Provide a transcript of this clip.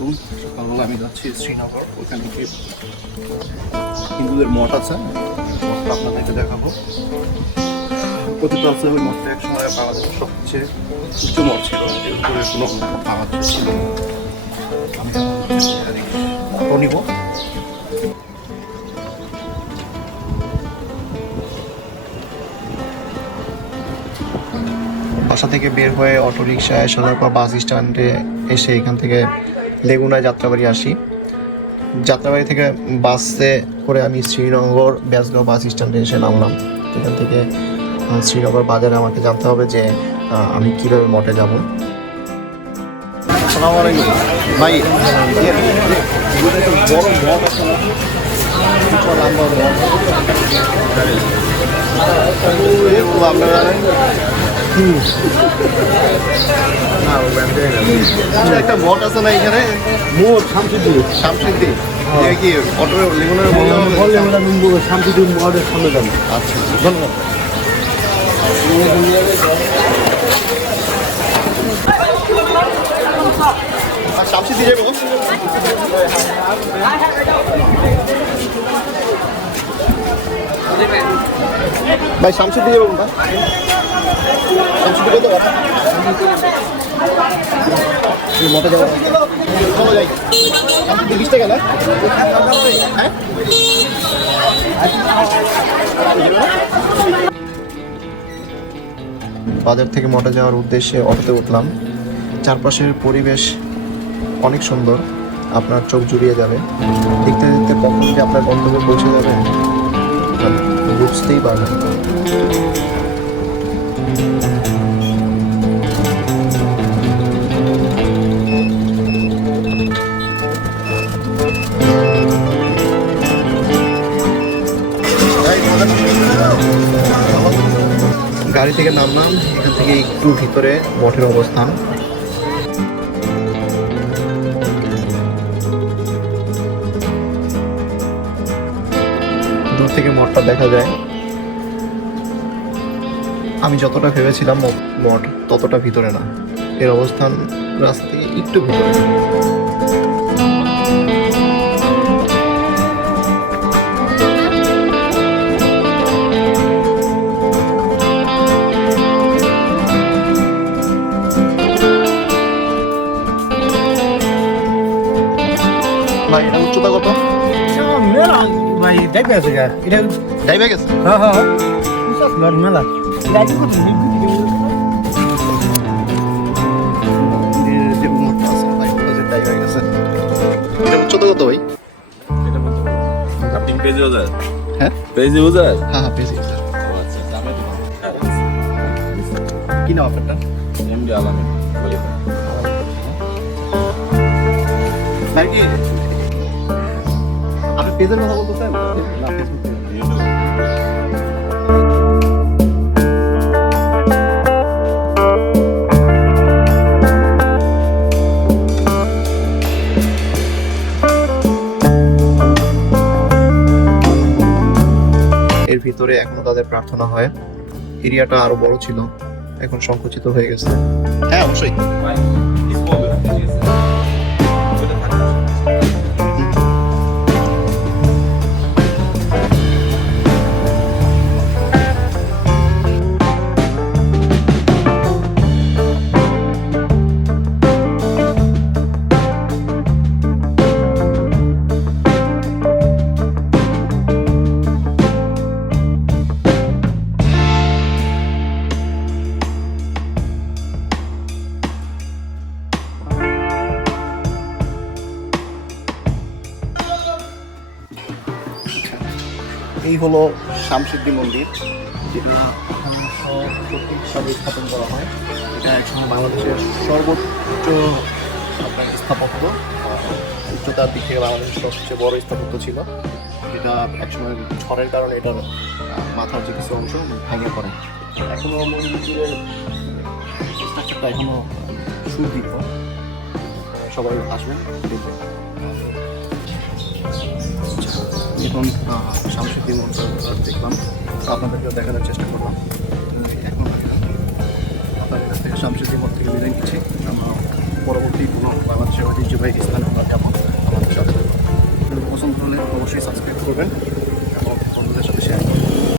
আলাইকুম সকালবেলা আমি যাচ্ছি শ্রীনগর, ওখানে কি হিন্দুদের মঠ আছে, মঠটা আপনাদেরকে দেখাবো। কথিত আছে ওই মঠটা এক সময় বাংলাদেশের সবচেয়ে উচ্চ মঠ ছিল, এর উপরে কোনো বাংলাদেশ ছিল আমি নিব। বাসা থেকে বের হয়ে অটো রিক্সায় পর বাস স্ট্যান্ডে এসে এখান থেকে লেগুনায় যাত্রাবাড়ি আসি। যাত্রাবাড়ি থেকে বাসে করে আমি শ্রীনগর ব্যাসগাঁও বাস স্ট্যান্ডে এসে নামলাম। এখান থেকে শ্রীনগর বাজারে আমাকে জানতে হবে যে আমি কীভাবে মঠে যাব। ভাই ইয়ে, বড় মঠ আছে আপনারা একটা মঠ আছে না এখানে? মোট শামসুদ্দিন। শামসিদ্দি এটা কি অটো লিমনের বললে আমরা মিনবো শামসুদ্দিন সামনে যাব আচ্ছা ধন্যবাদ। আর শামসিদ্দি যাব ভাই শামসিদ্দি যাব কোনটা মোটে বাজার থেকে মঠে যাওয়ার উদ্দেশ্যে অটোতে উঠলাম। চারপাশের পরিবেশ অনেক সুন্দর। আপনার চোখ জুড়িয়ে যাবে। দেখতে দেখতে কখন যে আপনার গন্তব্যে পৌঁছে যাবে বুঝতেই পারবেন। গাড়ি থেকে নামলাম এখান থেকে একটু ভিতরে মঠের অবস্থান। দূর থেকে মঠটা দেখা যায়। আমি যতটা ভেবেছিলাম মঠ ততটা ভিতরে না। এর অবস্থান রাস্তা থেকে একটু ভিতরে। ভাই এটা উচ্চতা কত? ভাই দেখবে আছে এটা ডাইবে গেছে? হ্যাঁ হ্যাঁ বিশ্বাস মেলা ভাই উচ্চতা কত আপনি পেজে ওজার? হ্যাঁ? পেজে ওজার? হ্যাঁ হ্যাঁ পেয়েছি কি নাম আপনারটা এমডি আলামে কি আপনি পেজের কথা বলতেছেন না ফেসবুক ভিতরে এখনও তাদের প্রার্থনা হয়। এরিয়াটা আরও বড় ছিল, এখন সংকুচিত হয়ে গেছে। হ্যাঁ অবশ্যই। এই হলো শামসিদ্দি মন্দির, যেটা সালে স্থাপন করা হয়। এটা এখন বাংলাদেশের সর্বোচ্চ আপনার স্থাপত্য, উচ্চতার দিক থেকে বাংলাদেশের সবচেয়ে বড় স্থাপত্য ছিল। এটা একসময় ঝড়ের কারণে এটার মাথার যে কিছু অংশ ভেঙে পড়ে। এখনও মন্দিরের স্ট্রাকচারটা এখনও সুদীর্ঘ। সবাই আসবেন দেখবেন কিছুক্ষণ সাংস্কৃতিক মন্ত্রণালয় দেখলাম। আপনাদেরকেও দেখানোর চেষ্টা করলাম। এখন আপনাদের কাছ থেকে সাংস্কৃতিক মত বিদায় নিচ্ছি। আমরা পরবর্তী কোনো বাংলাদেশের ঐতিহ্যবাহী স্থানে আমরা যাব। আমাদের সাথে পছন্দ হলে অবশ্যই সাবস্ক্রাইব করবেন।